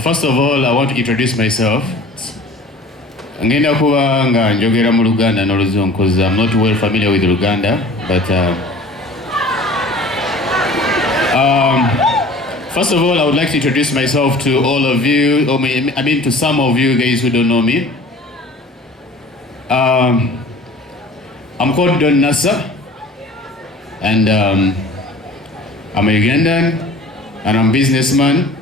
First of all, I want to introduce myself. Ngenda kuba nga njogera mu Luganda n'Oluzungu because I'm not well familiar with Luganda, but first of all, I would like to introduce myself to all of you, or I mean to some of you guys who don't know me. I'm called Nasser, and I'm a Ugandan, and I'm a businessman.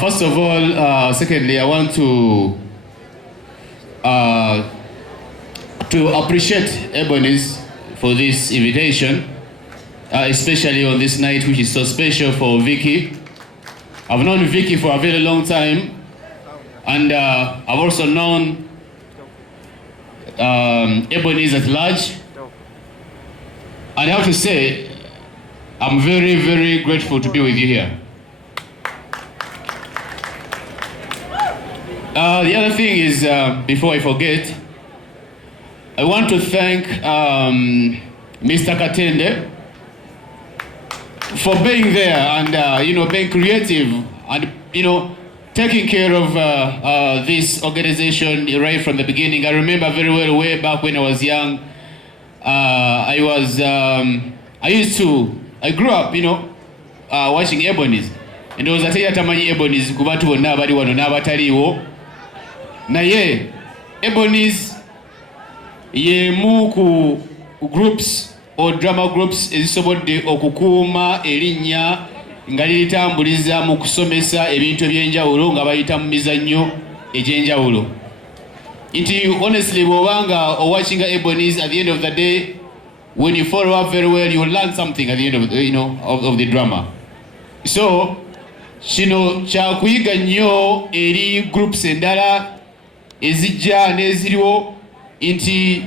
First of all, secondly, I want to appreciate Ebonies for this invitation, especially on this night, which is so special for Vicky. I've known Vicky for a very long time, and I've also known Ebonies at large. And I have to say, I'm very, very grateful to be with you here. The other thing is, before I forget, I want to thank Mr. Katende for being there and being creative and taking care of this organization right from the beginning. I remember very well way back when I was young. I grew up, watching Ebonies, and there was a tamanyi Ebonies kubatu bonna abali wano n'abataliwo. Naye Ebonies yemu ku groups or drama groups ezisobodde okukuuma erinnya nga litambuliza mu kusomesa ebintu ebyenjawulo nga bayita mu mizannyo egy'enjawulo. Nti honestly bw'obanga watching Ebonies, at the end of the day, when you follow up very well, you will learn something at the end of of the drama. So kino kyakuyiga nnyo eri groups endala ezijja n'eziriwo nti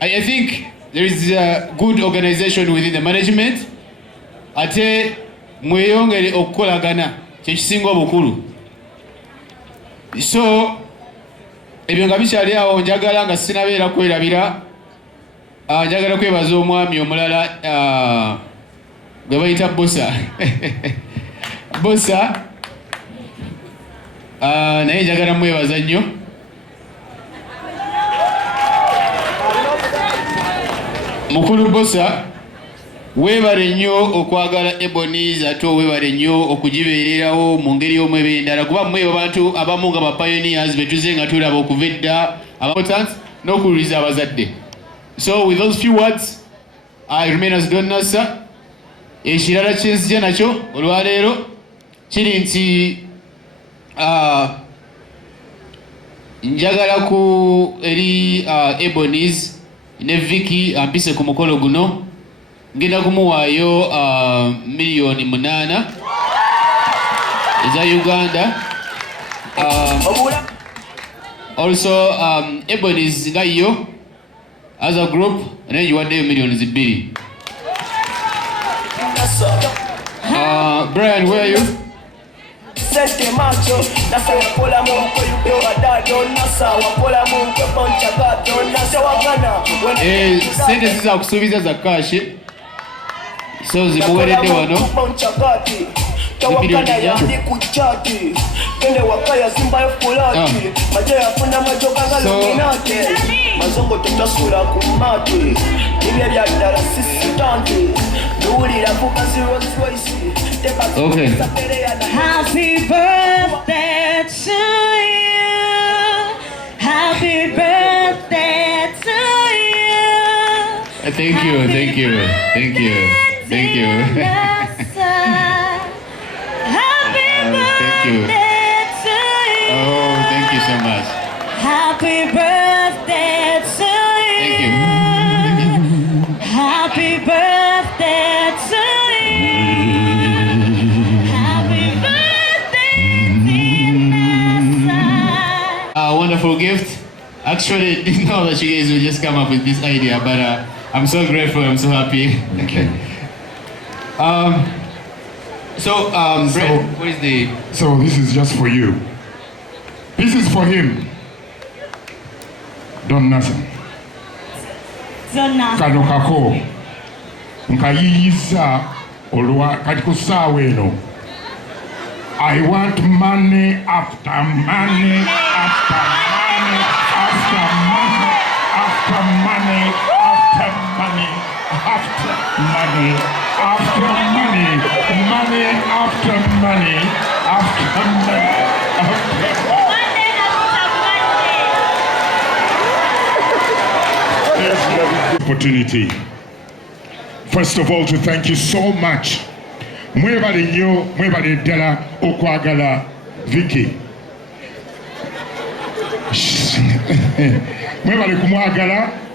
I think there is a good organization within the management, ate mweyongere okukolagana kyekisinga obukulu. So ebyo nga bikyali awo, njagala nga sinabeera kwerabira, njagala kwebaza omwami omulala gwe bayita Bbosa. Bbosa naye njagala mwebaza nnyo. Mukulu Bbosa, weebale nnyo okwagala Ebonies, ate weebale nnyo okugibeererawo mu ngeri y'omu eb'endala, kuba mmwe abantu abamu nga ba-pioneers betuze nga tulaba okuva edda important n'okuwuliriza abazadde. So with those few words, I remain as Don Nasser. Ekirala kyenzija nakyo olwaleero kiri nti njagala ku eri Ebonies ne Vicky ampise ku mukolo guno, ngenda kumuwaayo $8,000,000 eza Uganda. Also Ebonies nga yo as a group nagiwaddeyo $2,000,000. Brian, where are you? Ssente macho Nasser wapola mungu yuko wadado Nasser wapola mungu boncha gato Nasser wagana Ssente ziza kusuubiza za kashi, so zimuweredde wano boncha gati tawakana yandi kuchati kende wakaya simba yafulati majo yafuna majo kagaluminati mazongo tutasula kumati nibye byadala sisi tanti duulira kukazi Rolls Royce. Okay. Happy birthday to you. Happy birthday to you. Thank you. Happy Thank you. birthday to you. Oh, thank you so much. Happy birthday to you. Thank you. Happy birthday to you. Happy birthday, Nasser. A wonderful gift. Actually, I didn't know that you guys would just come up with this idea, but I'm so grateful. I'm so happy. Okay. Brett, what is the... So this is just for you. This is for him. Don Nasser. Kano kako nkayiyiza olwa kati ku ssaawa eno I want money after money after money after money after money after money after money after money, money after money after money after opportunity. First of all, to thank you so much. Mwebale nnyo, mwebale ddala okwagala Vicky. Mwebale kumwagala